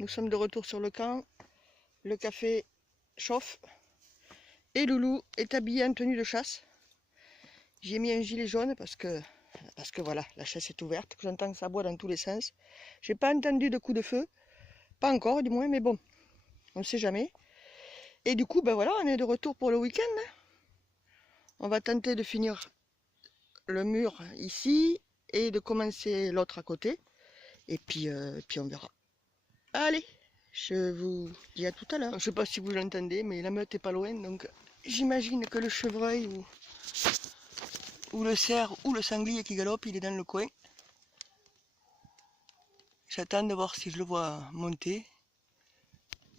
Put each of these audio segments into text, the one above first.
Nous sommes de retour sur le camp. Le café chauffe. Et Loulou est habillé en tenue de chasse. J'ai mis un gilet jaune parce que voilà, la chasse est ouverte, que j'entends que ça boit dans tous les sens. J'ai pas entendu de coup de feu. Pas encore du moins, mais bon, on ne sait jamais. Et du coup, ben voilà, on est de retour pour le week-end. On va tenter de finir le mur ici et de commencer l'autre à côté. Et puis on verra. Allez, je vous dis à tout à l'heure. Je ne sais pas si vous l'entendez, mais la meute est pas loin, donc j'imagine que le chevreuil ou le cerf ou le sanglier qui galope, il est dans le coin. J'attends de voir si je le vois monter.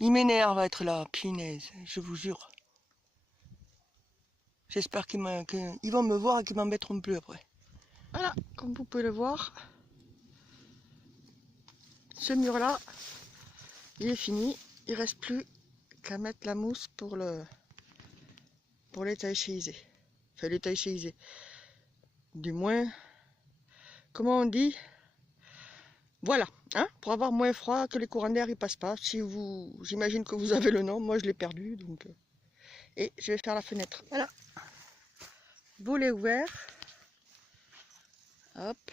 Il m'énerve à être là, punaise, je vous jure. J'espère qu'ils vont me voir et qu'ils m'embêteront plus après. Voilà, comme vous pouvez le voir, ce mur-là, il est fini. Il ne reste plus qu'à mettre la mousse pour l'étanchéiser. Enfin, l'étanchéiser. Du moins, comment on dit? Voilà, hein, pour avoir moins froid, que les courants d'air ils passent pas. J'imagine que vous avez le nom, moi je l'ai perdu, donc. Et je vais faire la fenêtre. Voilà. Volet ouvert. Hop.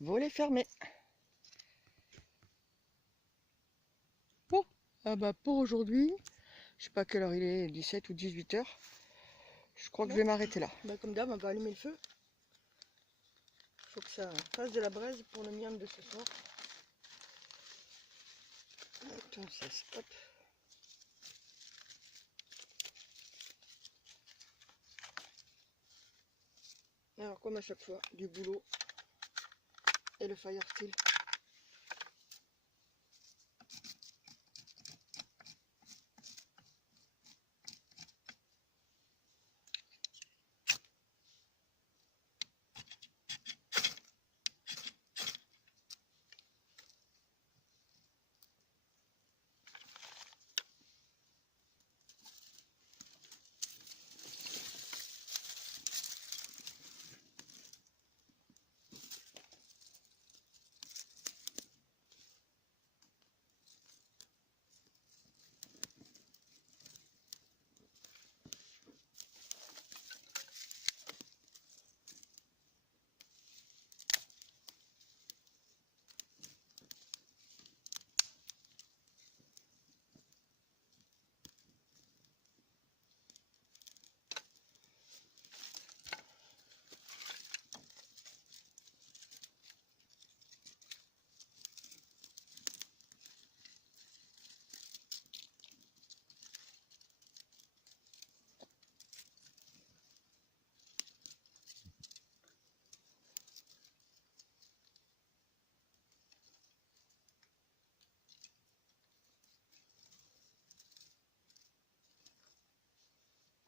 Volet fermé. Bon, ah bah pour aujourd'hui, je sais pas à quelle heure il est, 17 ou 18 heures. Je crois que je vais m'arrêter là. Bah comme d'hab, on va allumer le feu. Faut que ça fasse de la braise pour le miam de ce soir. Attends, hop. Alors comme à chaque fois, du boulot et le fire steel.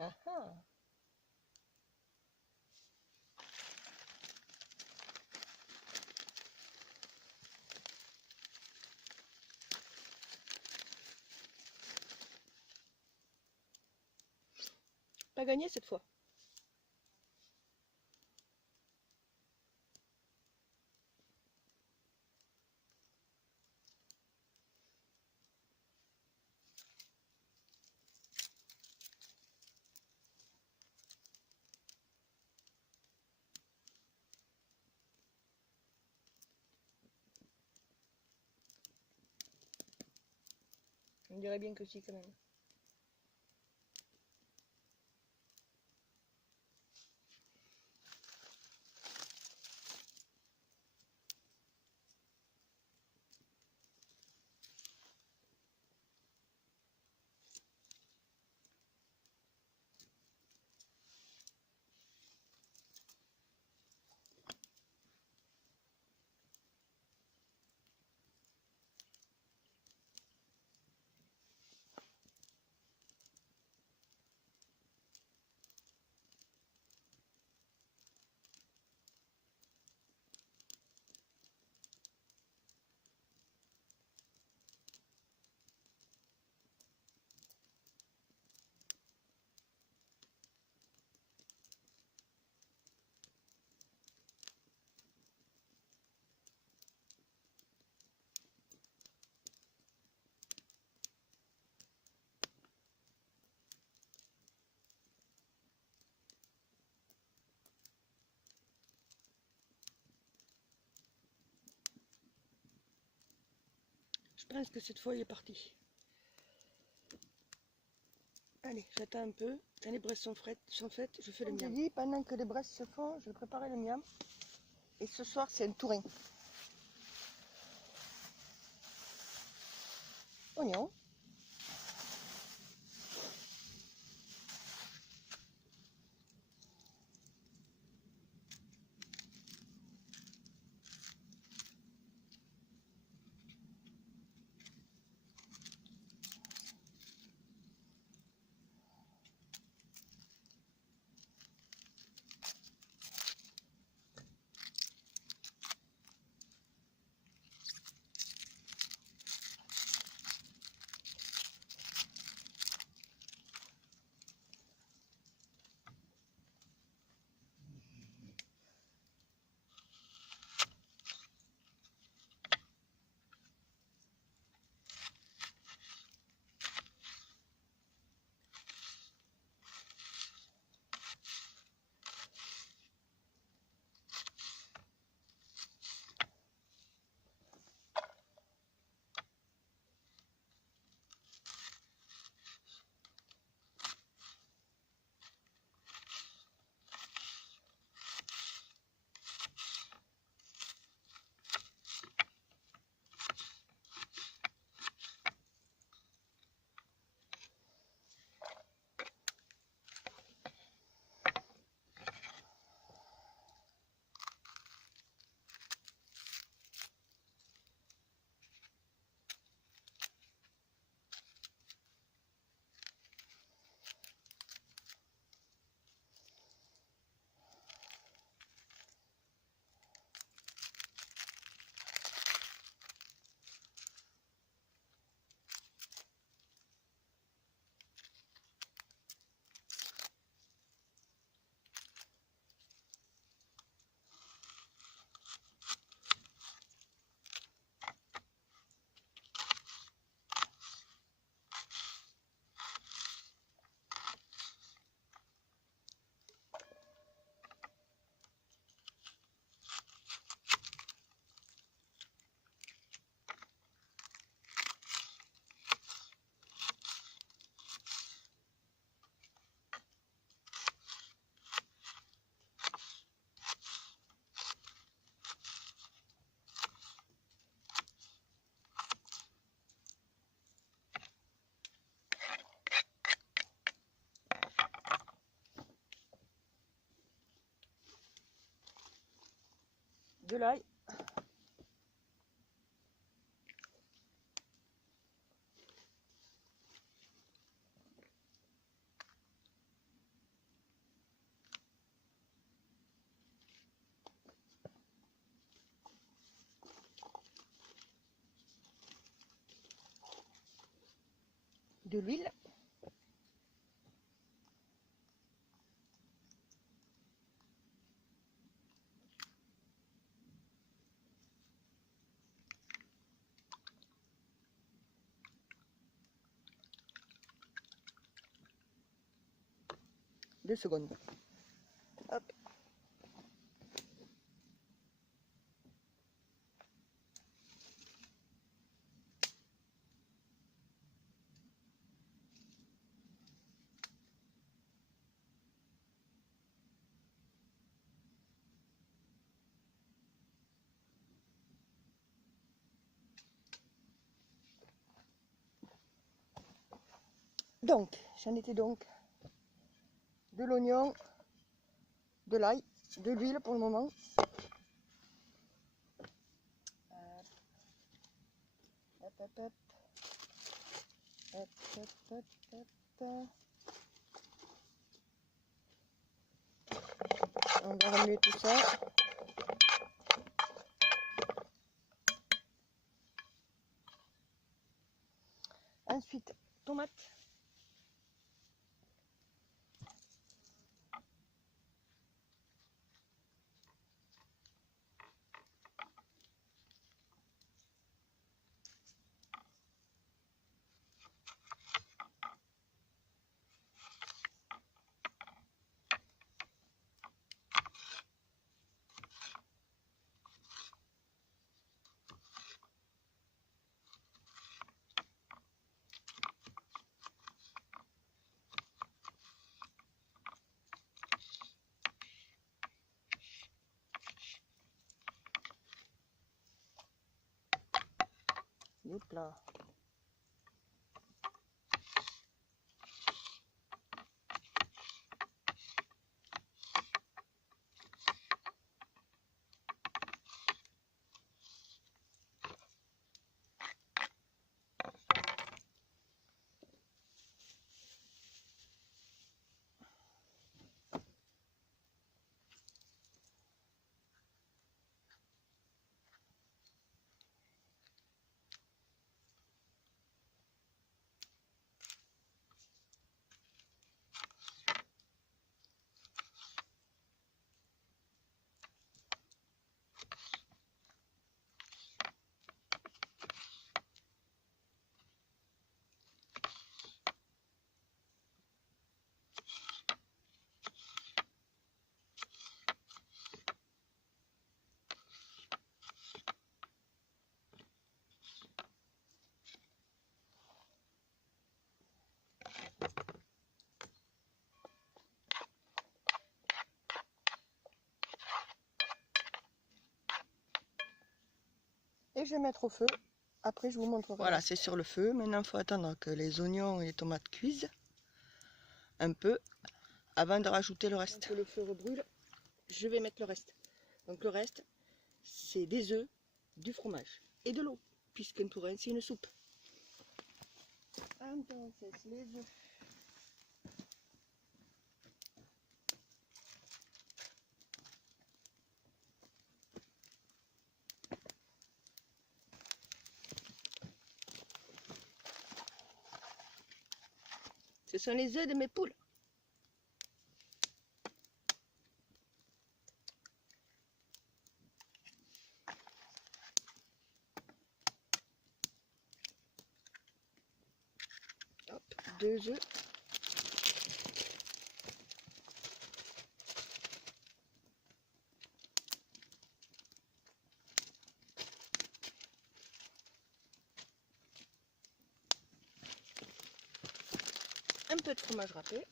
Ah ah. Pas gagné cette fois. On dirait bien que si quand même. Je pense que cette fois il est parti. Allez, j'attends un peu. Quand les braises sont faites, je fais le miam. J'ai dit, pendant que les braises se font, je vais préparer le miam. Et ce soir, c'est un tourin. Oignon. De l'ail. De l'huile. Deux secondes. Hop. Donc, j'en étais donc de l'oignon, de l'ail, de l'huile pour le moment. Hop, hop, hop. Hop, hop, hop, hop. On va remuer tout ça. Ensuite, tomate. Oups là. Et je vais mettre au feu. Après, je vous montrerai. Voilà, c'est sur le feu. Maintenant, il faut attendre que les oignons et les tomates cuisent un peu avant de rajouter le reste. Que le feu rebrûle, je vais mettre le reste. Donc le reste, c'est des œufs, du fromage et de l'eau, puisqu'un tourin, c'est une soupe. Entonces, les œufs. Ce sont les œufs de mes poules. Hop, 2 œufs. Un peu de fromage râpé.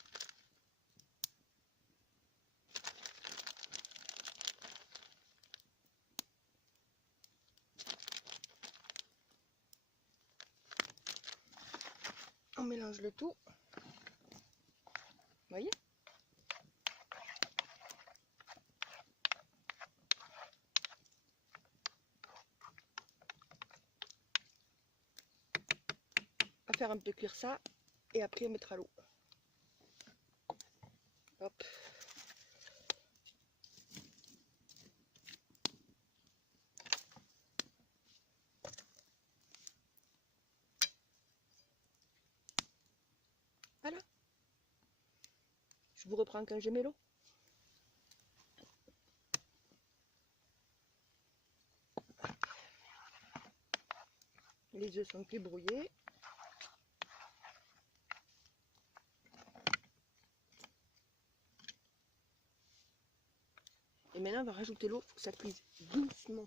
On mélange le tout. Vous voyez? On va faire un peu cuire ça et après on mettra l'eau. Hop. Voilà. Je vous reprends quand j'ai mis l'eau. Les œufs sont plus brouillés. Et maintenant on va rajouter l'eau pour que ça cuise doucement.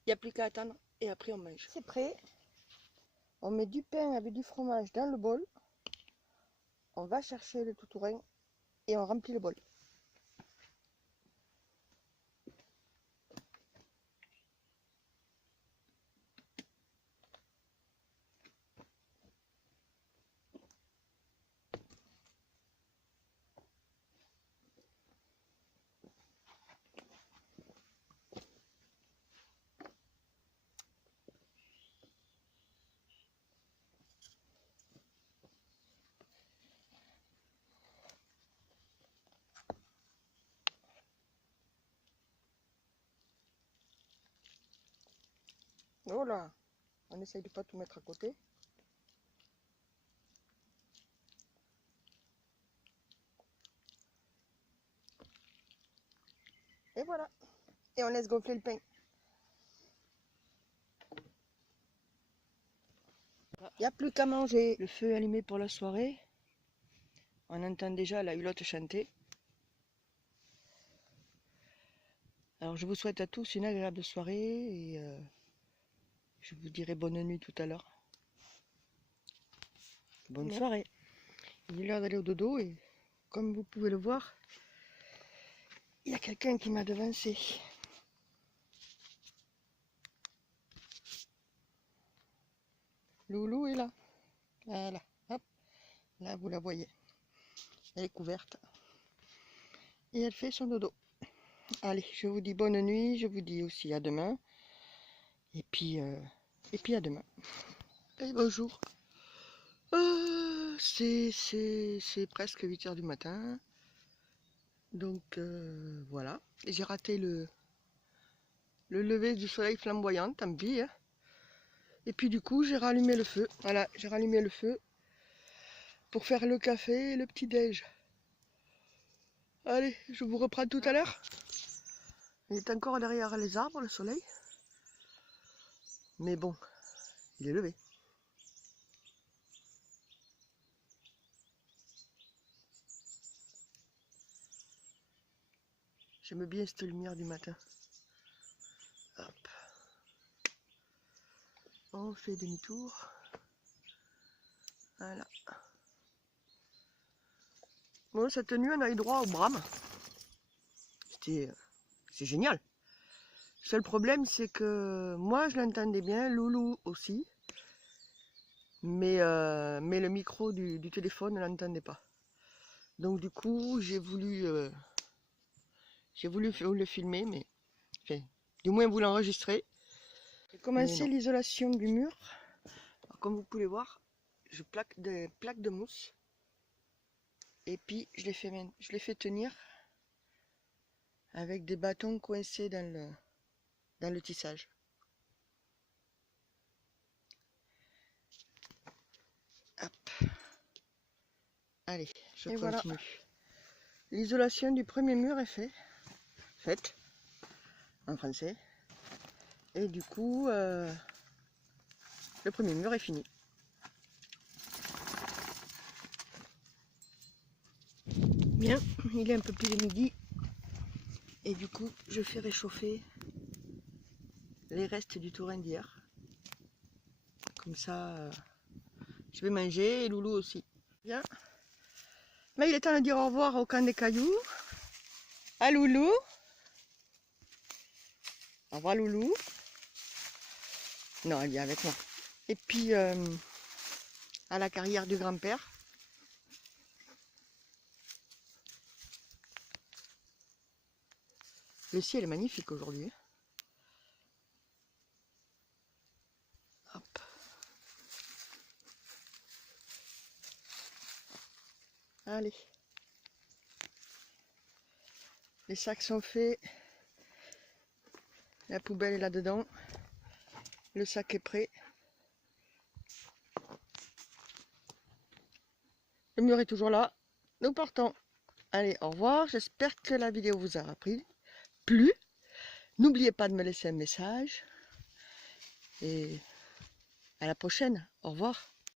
Il n'y a plus qu'à attendre et après on mange. C'est prêt. On met du pain avec du fromage dans le bol. On va chercher le toutourin et on remplit le bol. Voilà, on essaye de ne pas tout mettre à côté. Et voilà. Et on laisse gonfler le pain. Il n'y a plus qu'à manger. Le feu est allumé pour la soirée. On entend déjà la hulotte chanter. Alors je vous souhaite à tous une agréable soirée et je vous dirai bonne nuit tout à l'heure. Bonne soirée. Il est l'heure d'aller au dodo et comme vous pouvez le voir, il y a quelqu'un qui m'a devancé. Loulou est là. Voilà. Hop. Là vous la voyez. Elle est couverte. Et elle fait son dodo. Allez, je vous dis bonne nuit. Je vous dis aussi à demain. Et puis à demain. Et bonjour. C'est presque 8 h du matin. Donc voilà. J'ai raté le lever du soleil flamboyant, tant pis. Hein. Et puis du coup, j'ai rallumé le feu. Voilà, j'ai rallumé le feu pour faire le café et le petit-déj. Allez, je vous reprends tout à l'heure. Il est encore derrière les arbres, le soleil. Mais bon, il est levé. J'aime bien cette lumière du matin. Hop. On fait demi-tour. Voilà. Bon, cette nuit, on a eu droit au brame. C'est génial. Le seul problème, c'est que moi, je l'entendais bien, Loulou aussi. Mais le micro du téléphone ne l'entendait pas. Donc du coup, j'ai voulu le filmer, mais enfin, du moins vous l'enregistrer. J'ai commencé l'isolation du mur. Alors, comme vous pouvez voir, je plaque des plaques de mousse. Et puis je les fais tenir avec des bâtons coincés dans le tissage. Hop. Allez, je continue. Voilà. L'isolation du premier mur est faite en français. Et du coup, le premier mur est fini. Bien, il est un peu plus de midi. Et du coup, je fais réchauffer les restes du tourin d'hier. Comme ça, je vais manger et Loulou aussi. Bien. Mais il est temps de dire au revoir au camp des cailloux. À Loulou. Au revoir Loulou. Non, elle vient avec moi. Et puis à la carrière du grand-père. Le ciel est magnifique aujourd'hui. Hop. Allez. Les sacs sont faits. La poubelle est là-dedans. Le sac est prêt. Le mur est toujours là. Nous partons. Allez, au revoir. J'espère que la vidéo vous aura plu. N'oubliez pas de me laisser un message. Et à la prochaine. Au revoir.